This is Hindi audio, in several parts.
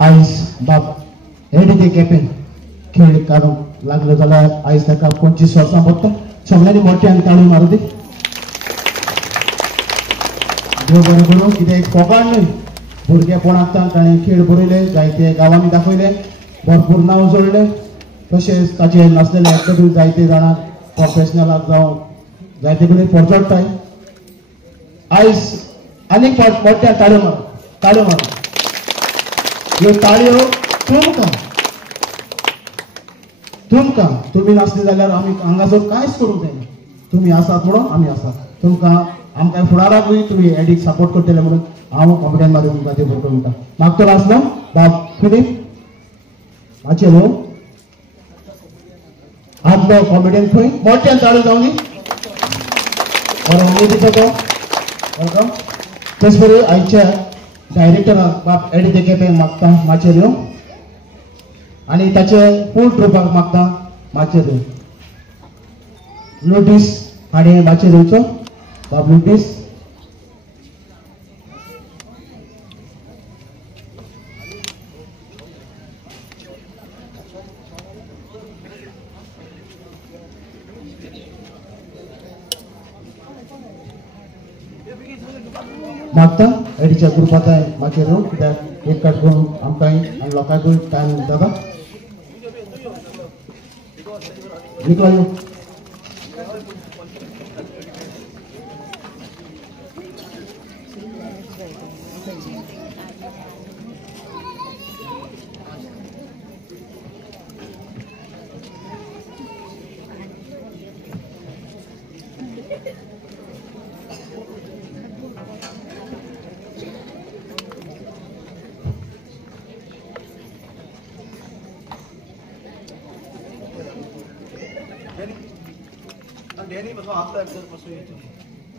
आयज बाब एडीचे केपें खेळ काडूंक लागलो जाल्यार आयज ताका 25 वर्सां पडटा. सगळ्यांनी मोठ्यान ताळी मारूं दी. देव बरें करूं. कितें फोगाण न्हय, भुरगेपणांतल्यान ताणें खेळ बरयले, जायते गांवांनी दाखयले, भरपूर नांव जोडलें. तशेंच ताचे नासलेले एक्टरूय जायते जाणांक प्रोफेशनलाक जावं जायते कडेन परजडटाय. आयज आनीक फावट मोठ्या ताळयो मारूं, ताळयो मारूं. ह्यो ताळयो तुमकां तुमी नासले जाल्यार आमी हांगासर कांयच करूंक जायना. तुमी आसात म्हणून आमी आसात. तुमकां आमकां फुडाराकूय तुमी एडीक सपोर्ट करतले म्हणून हांव कॉमेडियन मारून तुमकां ते फोटो म्हणटा. मागतो नासलो बाब फिलीप मातशें न्हू आदलो कॉमेडियन खंय मोठ्यान ताळयो जावं न्ही. बरो उमेदीचो तो वेलकम. तेच बरें आयच्या डायरेक्टराक बाब एडी ते केपें मागता माचेर येवं आनी ताचे फूल ट्रुपाक मागता माचेर येवं. नोटीस हाणें माचेर येवचो बाब. नोटीस मागता एडीच्या ग्रुपात माचेर येवं कित्याक एक कार्ड करून आमकांय आनी लोकांकूय टायम जाता. निकला येवं.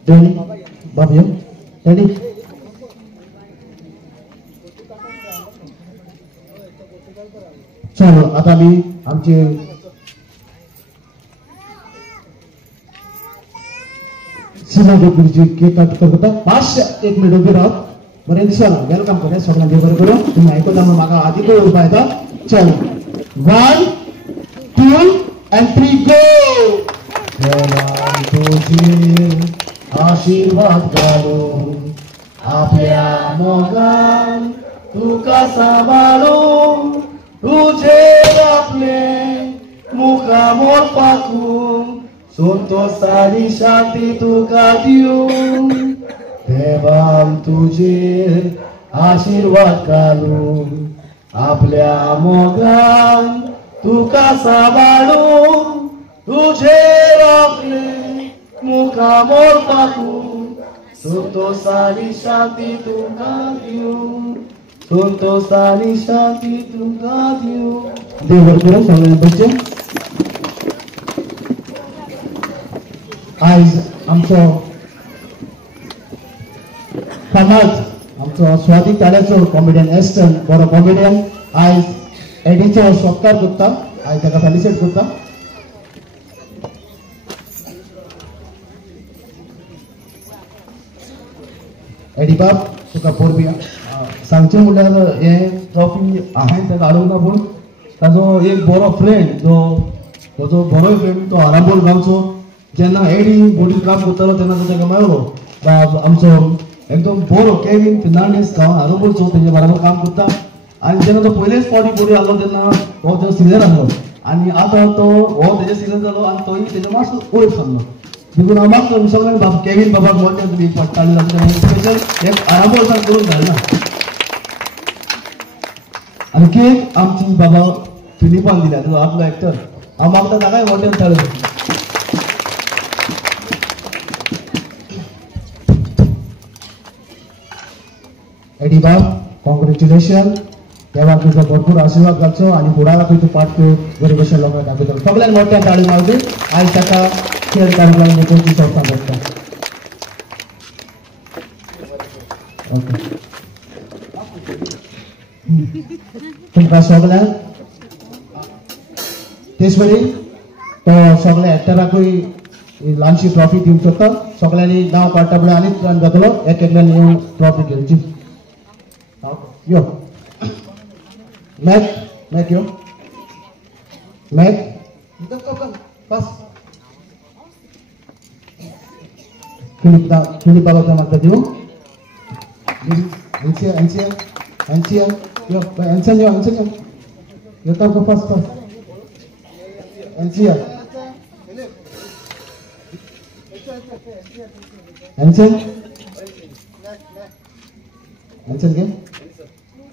डॅनी बाब येऊ. डॅनी चलो आता आमी आमचे सीमा डोकरीची केक कट करता. 1 मिनिट उभी राहत. बरें दिसना. वेलकम करूया सगळ्यांक. देव बरें करूं. तुम्ही आयकता म्हणून म्हाका आदीक उरपा येता. चल 1 2 and 3 go. देवान तुझे आशीर्वाद घालून आपल्या मोगान तुका सांबाळून तुझे आपले मुखामोर पाकून संतोषानी शांती तुका दिवून देवान तुझे आशीर्वाद घालून आपल्या मोगान तुका सांबाळून तुझे आपले मुखामोर पाकून संतोषानी शांती तुका दिवून संतोषानी शांती तुका दिवून. देव बरें करूं सगळ्यांक. बच्चे आयज आमचो फामाद आमचो स्वातीक ताड्याचो कॉमेडियन एस्टन बरो कॉमेडियन आयज एडीचो सत्कार करता. आयज ताका फेलिसिट करता. एडी बाब तुका पोरबी सांगचें म्हणल्यार हे ट्रॉफी हांवें ताका हाडूंक ना पूण ताजो एक बरो फ्रेंड जो ताजो बरोय फ्रेंड तो आरांबोल गांवचो जेन्ना एडी बोडीत काम करतालो तेन्ना तो ताका मेळ्ळो. बाब आमचो एकदम बरो केविन फेर्नांडीस गांव आरांबोलचो तेजे बराबर काम करता. आनी जेन्ना तो पयलेच फावटी बोडी आहलो तेन्ना हो तेजो सिनियर आहलो आनी आतां तो हो तेजे सिनियर जालो आनी तोय तेजे मातसो वयर सरलो. देखून हांव मागता सगळ्यांनी बाब केविन बाबाक मोठ्या तुमी पडटाली स्पेशल एक आरांबोलसान करून धाडला. आनी केक आमची बाबा फिलिपान दिल्या तो आपलो एक्टर. हांव मागता ताकाय मोठ्यान ताळयो. एडी बाब कॉंग्रेच्युलेशन. देवाक तुजो भरपूर आशीर्वाद घालचो आनी फुडाराकूय तूं पाट बरे भशेन लोकांक दाखयतलो. सगळ्यांक मोठ्यान ताळयो मारची. आयज ताका खेळ कार्यक्रमांनी 25 वर्सां पडटा. ओके तुमकां सगळ्यांक तेच बरी तो सगळ्या एक्टराकूय ल्हानशी ट्रॉफी दिवंक शकता. सगळ्यांनी नांव काडटा फुडें आनीक जातलो एक एकल्यान येवन ट्रॉफी घेवची. यो Mac yo. Mac. Come. Pass. Philip bawa sama tadi. Ancia. Yo, Ancia. Yo tahu ke pass. Ancia ke?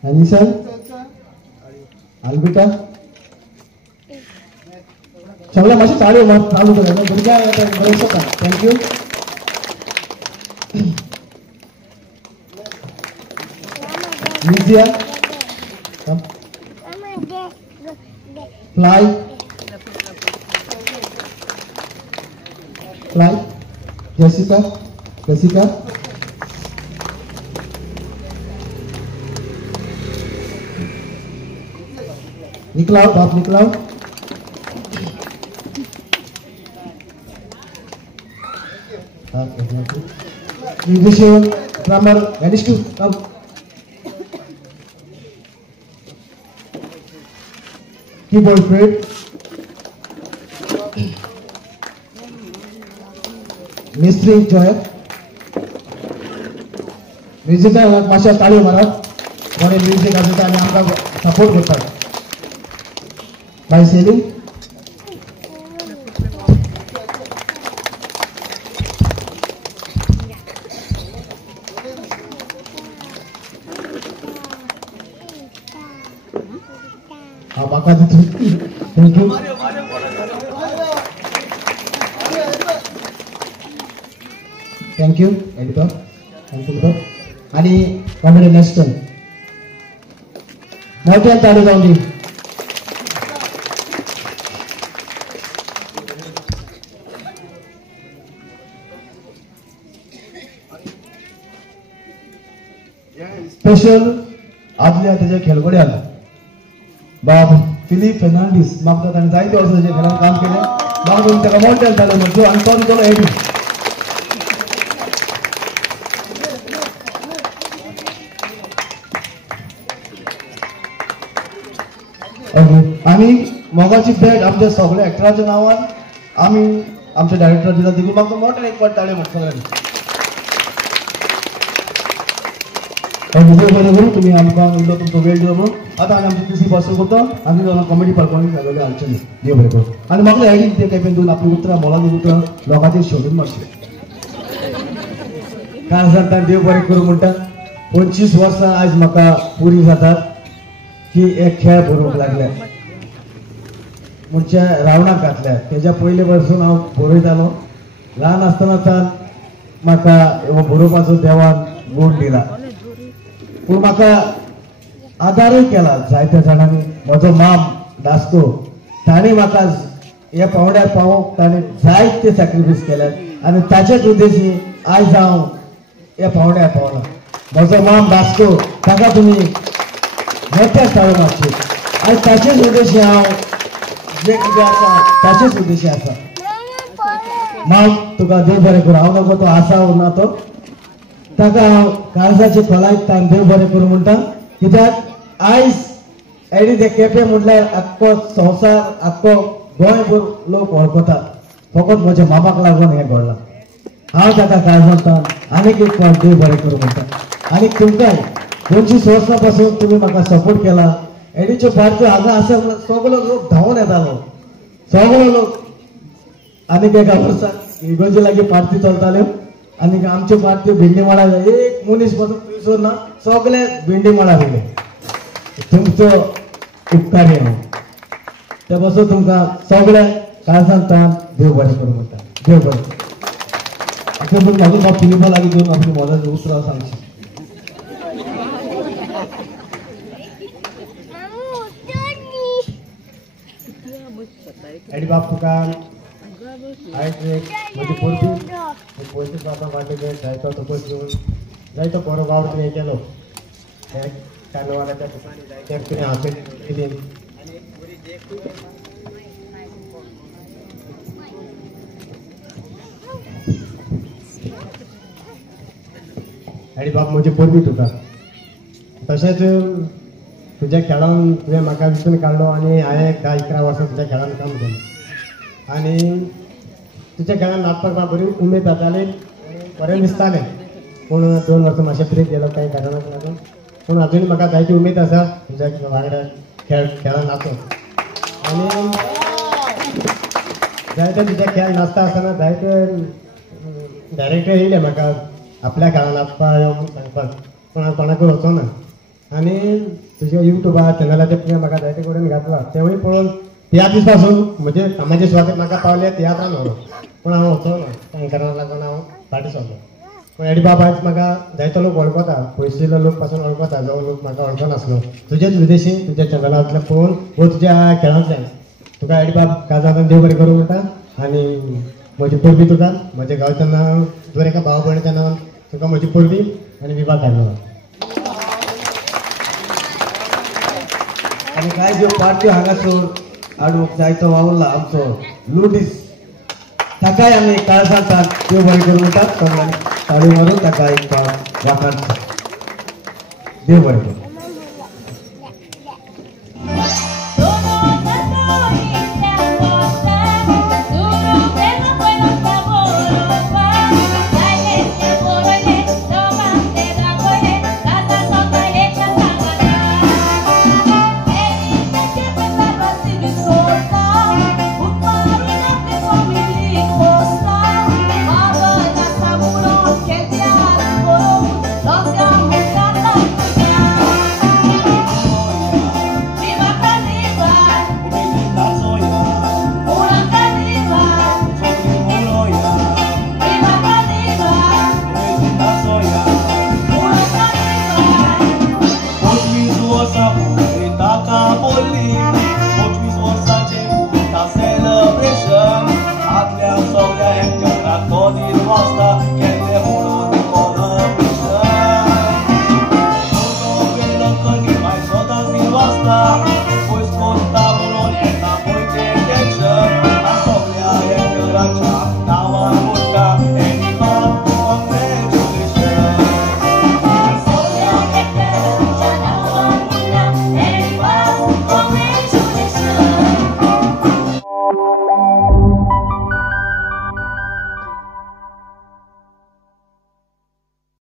Anissa? Albita? Chalo masih चालू करें ना बड़ी क्या है बड़े सका thank you Lydia come fly Jessica निकलाओ musician drummer Anish come keyboard Fred मिस्त्री Joy म्युझिक माशा ताळी मारत बरे म्युझिक असते आणि आमका सपोर्ट करतात बाय सेलिंग बाका थँक्यू एडिटर आणि कॉमेडी नेक्स्ट मोठ्या ताळी जाऊन दे स्पेशल आदल्या त्याच्या खेळगडे आला बाब फिलिप फेर्नांडीस मागतात आणि जायते वर्ष त्याच्या खेळात काम केले बाबून त्याला मोठ्या झालं म्हणतो आणि तो एडी आम्ही मोगाची भेट आमच्या सगळ्या ऍक्टरांच्या नावान आम्ही आमच्या डायरेक्टर दिला देखील मागतो मोठ्या एक पट ताळे म्हणतो सगळ्यांनी तुम्ही आमकां उरलो तुमचो वेळ दिलो म्हणून आता आमी आमची तिसरी पासून करतो आमी जावन कॉमेडी परफॉर्मन्स लागले हालचे देव बरें करूं आनी म्हाका आयडी ते केपेन दोन आपली उतरां मोलाची उतरां लोकांचेर शोधून मारचे काय सांगता देव बरें करूं म्हणटा 25 वर्सां आज म्हाका पुरी जातात की एक खेळ बरोवंक लागल्या म्हणच्या रावणाक घातल्या तेज्या पयले वर्सून हांव बरयतालो ल्हान आसतनाच्यान म्हाका हो बरोवपाचो देवान गूण दिला पूण म्हाका आदारूय केला जायत्या जाणांनी म्हजो माम दास्तो ताणें म्हाका हे पावंड्यार पावोवंक ताणें जायते सॅक्रिफायस केल्यात आनी ताचेच उद्देशी आयज हांव हे पावंड्यार पावला म्हजो माम दास्तो ताका तुमी मोठ्या स्थाळो मागचे आनी ताचेच उद्देशी हांव जे कितें आसा ताचेच उद्देशी आसा माम तुका देव बरें करूं हांव नको तो आसा उरना तो ताका हांव काळजाचे खोलायतान देव बरें करूं म्हणटा कित्याक आयज एडी ते केपें म्हटल्यार आख्खो संवसार आख्खो गोंयभर लोक वळखतात फकत म्हज्या मामाक लागून हें घडलां हांव ताका काळजांतान आनीक एक फावट देव बरें करूं म्हणटा आनी तुमकांय 25 वर्सां पासून तुमी म्हाका सपोर्ट केला एडीच्यो पार्ट्यो हांगा आसा सगळो लोक धांवून येतालो सगळो लोक आनीक एका वर्सा इगोजे लागीं पार्टी चलताल्यो आनी आमच्यो पार्ट्यो भिंडी माळा एक मनीस पासून पयसो ना सगळे भिंडी माळा गेले तुमचो उपकार हांव ते पासून तुमकां सगळ्या काळजांतान देव बरें करूं म्हणटा देव बरें अशें पूण म्हाका बाब फिलिपा लागीं घेवन आपली मोलाची उतरां सांगची एडी बाप तुका आयज म्हजी पोरती पयशे जाता वाटे जायतो तो पयस घेवन जायतो बरो गांव हें केलो कांदवाराच्या ठिकाणी कितें हांवें केली आनी बाप म्हजी पोरवी तुका तशेंच तुज्या खेळान तुवें म्हाका विचून काडलो आनी हांवें 10-11 वर्सां तुज्या खेळान काम केलें आनी तुज्या खेळान नाचपाक म्हाका बरी उमेद जाताली बरें दिसतालें पूण 2 वर्सां मातशें ब्रेक गेलो कांय कारणाक लागून पूण अजून म्हाका जायती उमेद आसा तुज्या वांगडा खेळान नाचप आनी जायते तुजे खेळ नाचता आसतना जायते डायरेक्टर येयले म्हाका आपल्या खेळान नाचपा यो म्हूण सांगपाक पूण हांव कोणाकूय वचोना आनी तुज्या युट्यूबार चॅनलाचेर तुवें म्हाका जायते कडेन घातला तेवूय पळोवन त्या दीस पासून म्हणजे कामाचे सुवातेर म्हाका पावले तियात्रान व्हरोप पूण हांव वचोना कांय कारणाक लागून हांव फाटीं सरलो पूण एडीबाब आयज म्हाका जायतो लोक वळखता पयसुल्लो लोक पासून वळखता जो लोक म्हाका वळखनासलो तुजेच विदेशी तुज्या चॅनलांतल्यान पळोवन वो तुज्या खेळांतल्यान तुका एडीबाब काजांतल्यान देव बरें करूं म्हणटा आनी म्हजी परबी तुका म्हज्या गांवचें नांव दुरेका भाव भयणीचें नांव तुका म्हजी परबी आनी विभाग धाडलो आनी कांय ज्यो पार्ट्यो हांगासर हाडूंक जायतो वावरला आमचो लुडीस ताकाय आमी काळसांतात देव बरें करूं म्हणटात सगळ्यांनी ताळी मारून ताका एक वाठार देव बरें करूं.